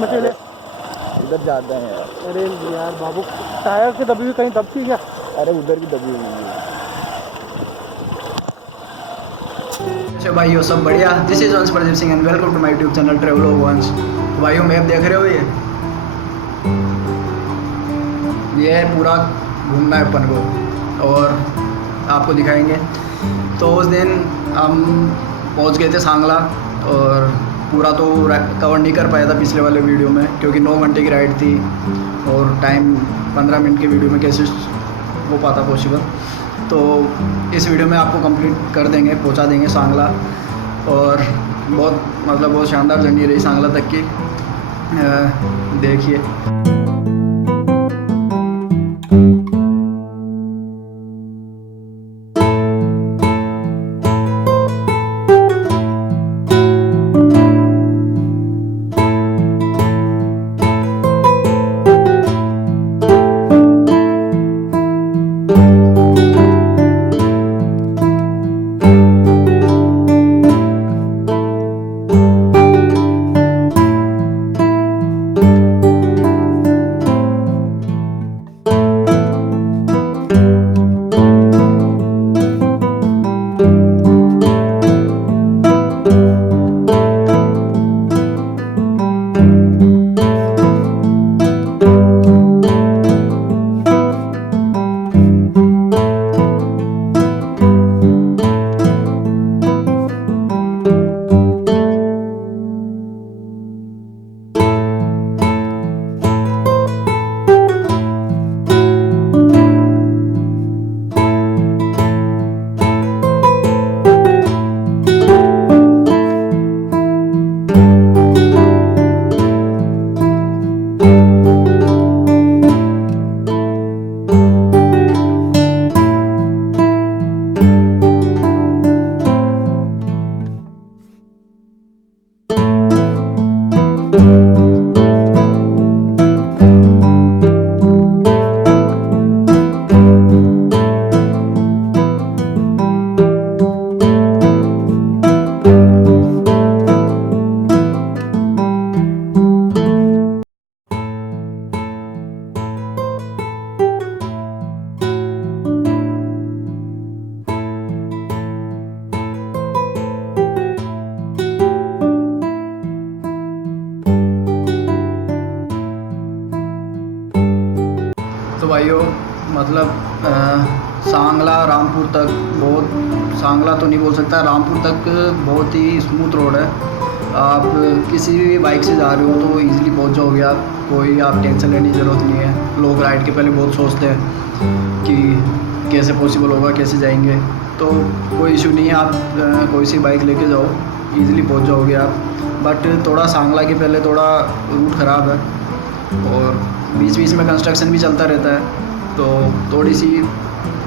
मचेले इधर ज़्यादा है यार। अरे यार बाबू, टायर की दबी हुई कहीं दबती क्या? अरे उधर भी दबी हुई है। अच्छा भाइयों, सब बढ़िया। This is Vansh Pradeep Singh and welcome to my YouTube channel travel Vansh. भाइयों, मैप देख रहे हो, ये पूरा घूमना है अपन को और आपको दिखाएंगे। तो उस दिन हम पहुंच गए थे सांगला और पूरा तो कवर नहीं कर पाया था पिछले वाले वीडियो में, क्योंकि 9 घंटे की राइड थी और टाइम 15 मिनट के वीडियो में कैसे हो पाता पॉसिबल। तो इस वीडियो में आपको कंप्लीट कर देंगे, पहुंचा देंगे सांगला। और बहुत शानदार जर्नी रही सांगला तक की। देखिए। तो भाइयों, सांगला रामपुर तक सांगला तो नहीं बोल सकता, रामपुर तक बहुत ही स्मूथ रोड है। आप किसी भी बाइक से जा रहे हो तो इजीली पहुंच जाओगे आप। कोई आप टेंशन लेने की ज़रूरत नहीं है। लोग राइड के पहले बहुत सोचते हैं कि कैसे पॉसिबल होगा, कैसे जाएंगे। तो कोई इशू नहीं है, आप कोई सी बाइक लेके जाओ, इजीली पहुंच जाओगे आप। बट थोड़ा सांगला के पहले थोड़ा रूट ख़राब है और बीच बीच में कंस्ट्रक्शन भी चलता रहता है, तो थोड़ी सी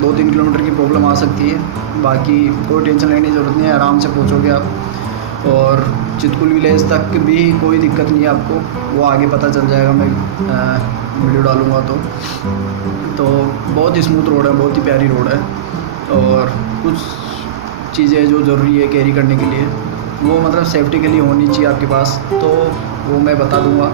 2-3 किलोमीटर की प्रॉब्लम आ सकती है। बाकी कोई टेंशन लेने की ज़रूरत नहीं है, आराम से पहुंचोगे आप। और चितकुल विलेज तक भी कोई दिक्कत नहीं है आपको, वो आगे पता चल जाएगा, मैं वीडियो डालूँगा तो बहुत ही स्मूथ रोड है, बहुत ही प्यारी रोड है। और कुछ चीज़ें जो ज़रूरी है कैरी करने के लिए, वो सेफ्टी के लिए होनी चाहिए आपके पास, तो वो मैं बता दूँगा।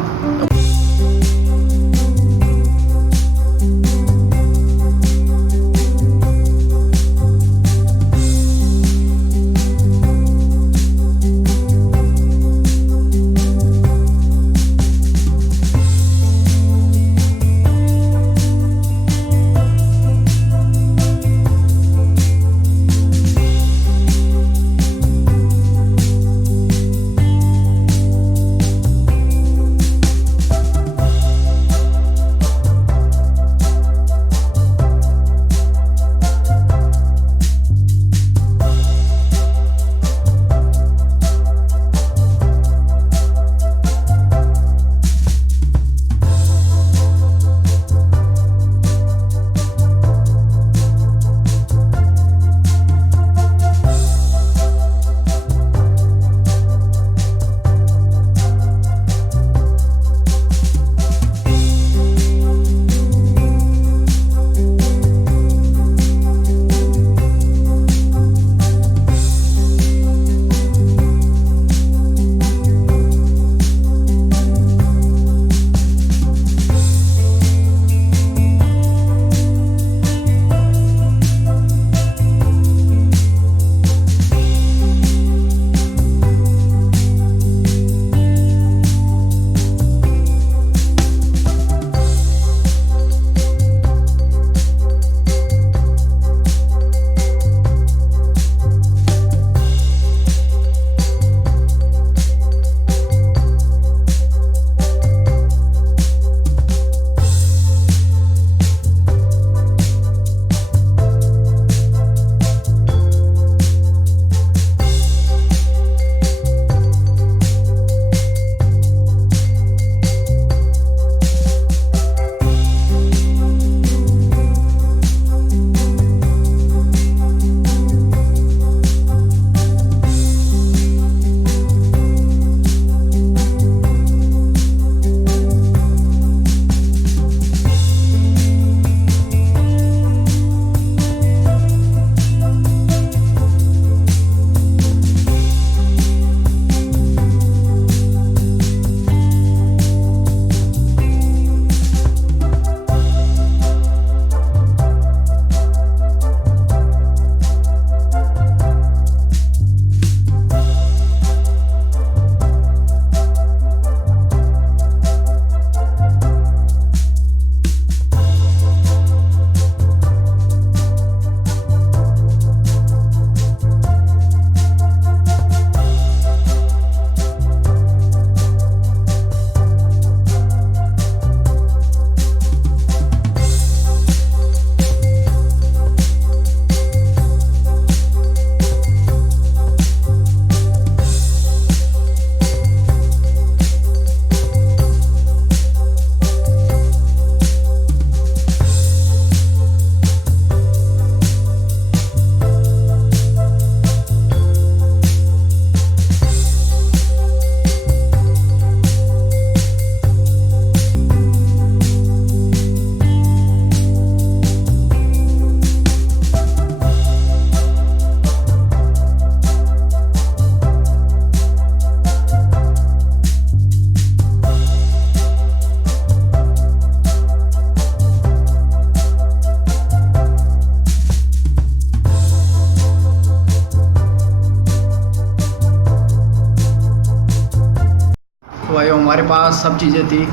सब चीज़ें थी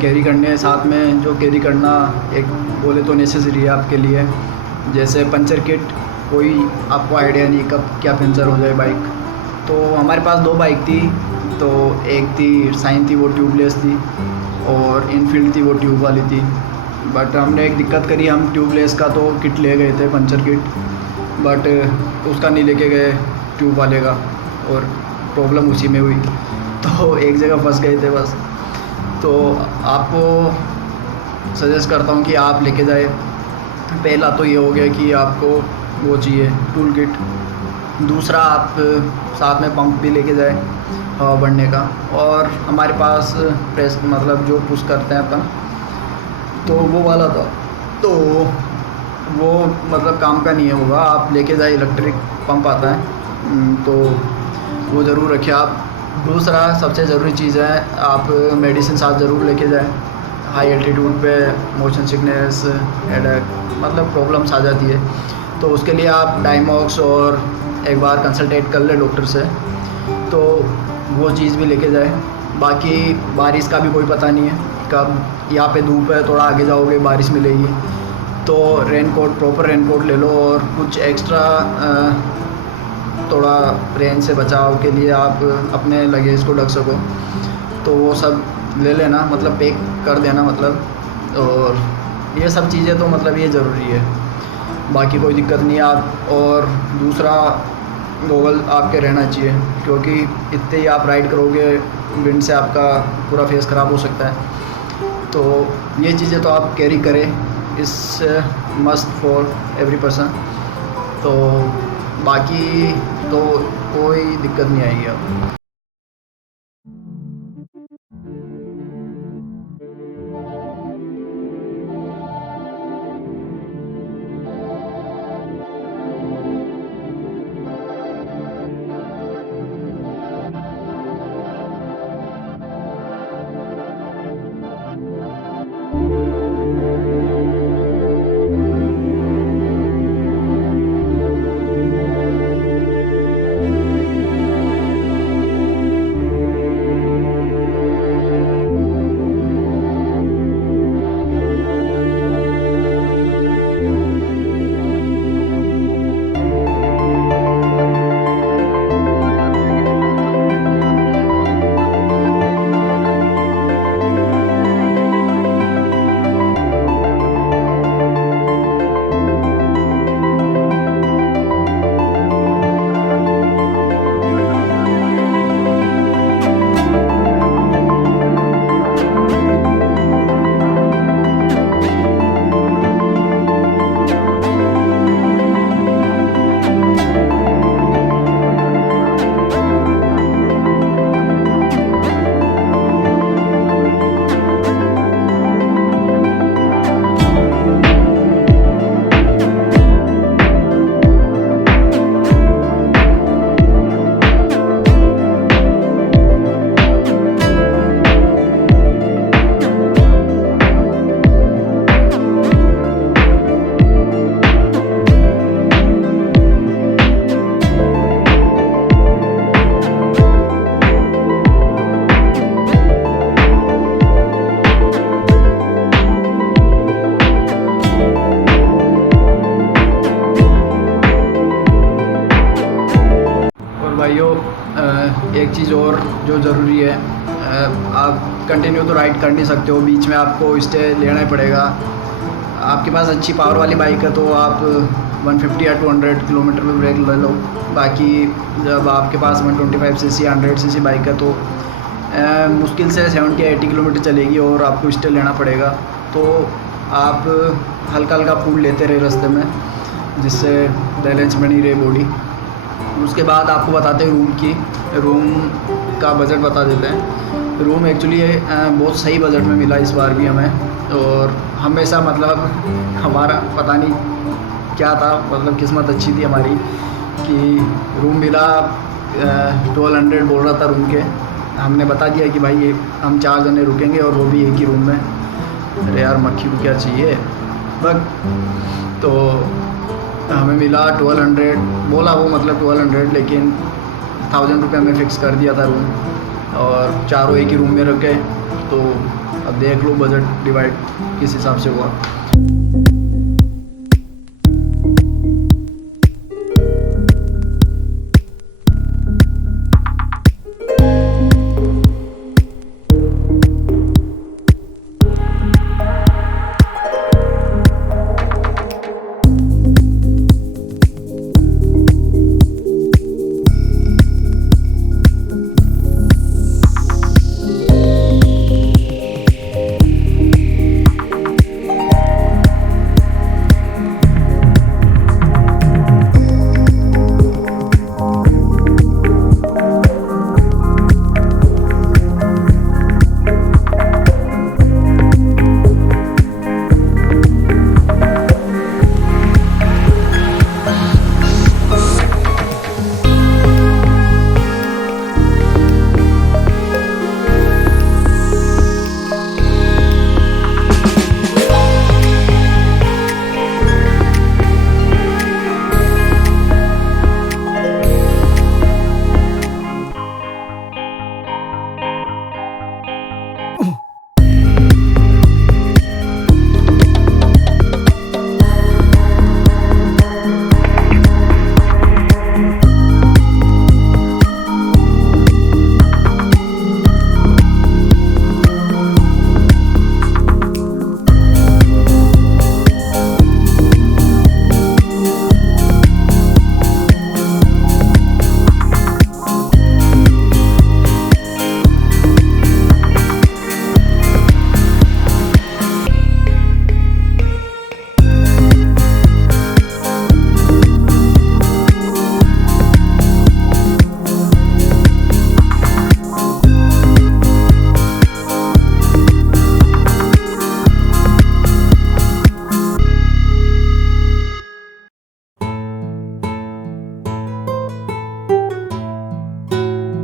कैरी करने, साथ में जो कैरी करना एक बोले तो नेसेसरी है आपके लिए, जैसे पंचर किट। कोई आपको आइडिया नहीं कब क्या पंचर हो जाए बाइक। तो हमारे पास 2 बाइक थी, तो एक थी साइन थी, वो ट्यूबलेस थी, और इनफील्ड थी, वो ट्यूब वाली थी। बट हमने एक दिक्कत करी, हम ट्यूबलेस का तो किट ले गए थे, पंचर किट, बट उसका नहीं लेके गए ट्यूब वाले का, और प्रॉब्लम उसी में हुई। तो एक जगह फंस गए थे बस। तो आपको सजेस्ट करता हूँ कि आप लेके जाए। पहला तो ये हो गया कि आपको वो चाहिए टूल किट। दूसरा, आप साथ में पंप भी लेके जाए हवा भरने का। और हमारे पास प्रेस मतलब जो पुश करते हैं अपन, तो वो वाला था, तो वो मतलब काम का नहीं है होगा। आप लेके जाए, इलेक्ट्रिक पंप आता है, तो वो ज़रूर रखें आप। दूसरा सबसे ज़रूरी चीज़ है, आप मेडिसिन साथ ज़रूर लेके जाएं। हाई एल्टीट्यूड पे मोशन सिकनेस, हेडेक मतलब प्रॉब्लम्स आ जाती है, तो उसके लिए आप डाइमॉक्स और एक बार कंसल्टेट कर ले डॉक्टर से, तो वो चीज़ भी लेके जाए। बाकी बारिश का भी कोई पता नहीं है कब, यहाँ पे धूप है, थोड़ा आगे जाओगे बारिश मिलेगी, तो रेनकोट, प्रॉपर रेनकोट ले लो। और कुछ एक्स्ट्रा थोड़ा रेन से बचाव के लिए आप अपने लगेज को ढक सको, तो वो सब ले लेना, मतलब पैक कर देना मतलब। और ये सब चीज़ें तो मतलब ये ज़रूरी है, बाकी कोई दिक्कत नहीं है आप। और दूसरा, गॉगल आपके रहना चाहिए, क्योंकि इतने ही आप राइड करोगे, विंड से आपका पूरा फेस ख़राब हो सकता है। तो ये चीज़ें तो आप कैरी करें, इस मस्ट फॉर एवरी पर्सन। तो बाकी तो कोई दिक्कत नहीं आएगी अब। भाइयों, एक चीज़ और जो ज़रूरी है, आप कंटिन्यू तो राइड कर नहीं सकते हो, बीच में आपको स्टे लेना ही पड़ेगा। आपके पास अच्छी पावर वाली बाइक है तो आप 150 या 200 किलोमीटर पे ब्रेक ले लो। बाकी जब आपके पास 125 सीसी 100 सीसी बाइक है तो मुश्किल से 70 या 80 किलोमीटर चलेगी और आपको स्टे लेना पड़ेगा। तो आप हल्का हल्का फूड लेते रहे रास्ते में, जिससे बैलेंस बनी रहे बॉडी। उसके बाद आपको बताते हैं रूम का बजट बता देते हैं। रूम एक्चुअली बहुत सही बजट में मिला इस बार भी हमें, और हमेशा मतलब हमारा पता नहीं क्या था, मतलब किस्मत अच्छी थी हमारी कि रूम मिला। 1200 बोल रहा था रूम के, हमने बता दिया कि भाई ये हम 4 जने रुकेंगे और वो भी एक ही रूम में। अरे यार मक्खी को क्या चाहिए बस। तो हमें मिला 1200, बोला वो मतलब 1200, लेकिन 1000 रुपये हमें फ़िक्स कर दिया था रूम, और चारों एक ही रूम में रुके। तो अब देख लो बजट डिवाइड किस हिसाब से हुआ।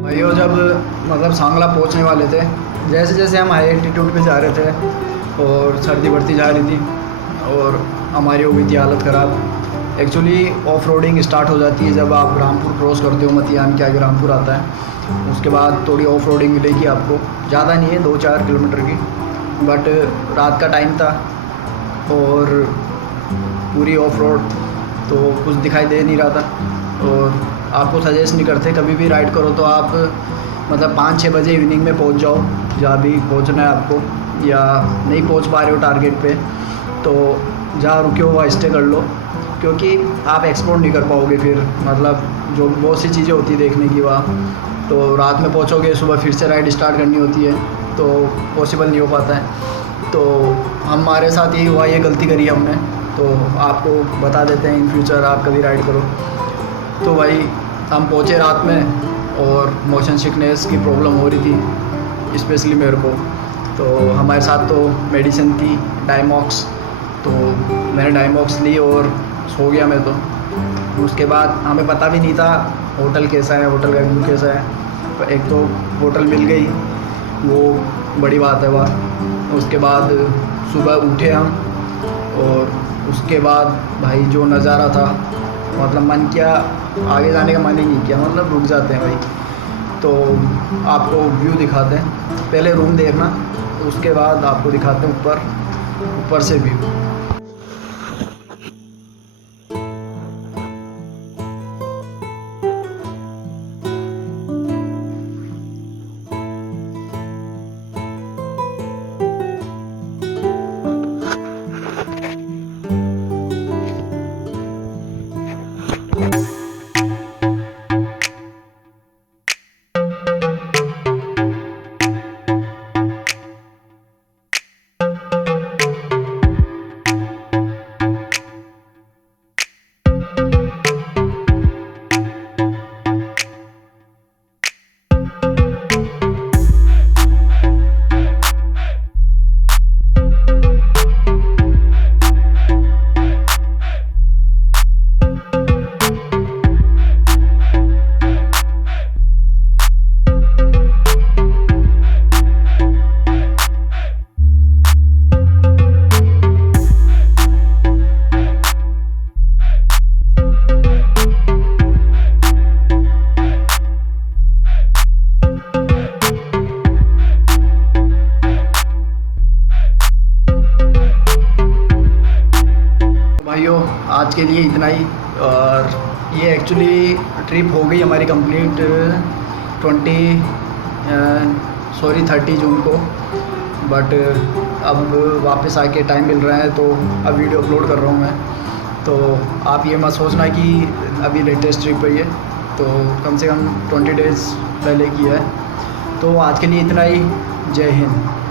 भाइयों जब मतलब सांगला पहुंचने वाले थे, जैसे जैसे हम हाई एल्टीट्यूड पे जा रहे थे और सर्दी बढ़ती जा रही थी और हमारी हो गई थी हालत ख़राब। एक्चुअली ऑफ रोडिंग स्टार्ट हो जाती है जब आप रामपुर क्रॉस करते हो, मतियान के आगे रामपुर आता है, उसके बाद थोड़ी ऑफ रोडिंग मिलेगी आपको, ज़्यादा नहीं है 2-4 किलोमीटर की। बट रात का टाइम था और पूरी ऑफ रोड तो कुछ दिखाई दे नहीं रहा था। और आपको सजेस्ट नहीं करते कभी भी राइड करो तो आप मतलब 5-6 बजे इवनिंग में पहुंच जाओ जहाँ भी पहुंचना है आपको, या नहीं पहुंच पा रहे हो टारगेट पे तो जहाँ रुके हो वहाँ स्टे कर लो, क्योंकि आप एक्सप्लोर नहीं कर पाओगे फिर, मतलब जो बहुत सी चीज़ें होती है देखने की वहाँ। तो रात में पहुँचोगे, सुबह फिर से राइड स्टार्ट करनी होती है तो पॉसिबल नहीं हो पाता है। तो हमारे साथ यही हुआ, ये गलती करी हमने, तो आपको बता देते हैं इन फ्यूचर आप कभी राइड करो। तो भाई हम पहुँचे रात में और मोशन सिकनेस की प्रॉब्लम हो रही थी स्पेशली मेरे को। तो हमारे साथ तो मेडिसिन थी डायमॉक्स, तो मैंने डायमॉक्स ली और सो गया मैं। तो उसके बाद हमें पता भी नहीं था होटल कैसा है, होटल का व्यू कैसा है। तो एक तो होटल मिल गई, वो बड़ी बात है वहाँ। उसके बाद सुबह उठे हम और उसके बाद भाई जो नज़ारा था, मतलब मन किया आगे जाने का मन ही नहीं किया, मतलब रुक जाते हैं भाई। तो आपको व्यू दिखाते हैं, पहले रूम देखना, उसके बाद आपको दिखाते हैं ऊपर से व्यू। आज के लिए इतना ही। और ये एक्चुअली ट्रिप हो गई हमारी कंप्लीट 30 जून को, बट अब वापस आके टाइम मिल रहा है तो अब वीडियो अपलोड कर रहा हूँ मैं। तो आप ये मत सोचना कि अभी लेटेस्ट ट्रिप है ये, तो कम से कम 20 डेज़ पहले की है। तो आज के लिए इतना ही। जय हिंद।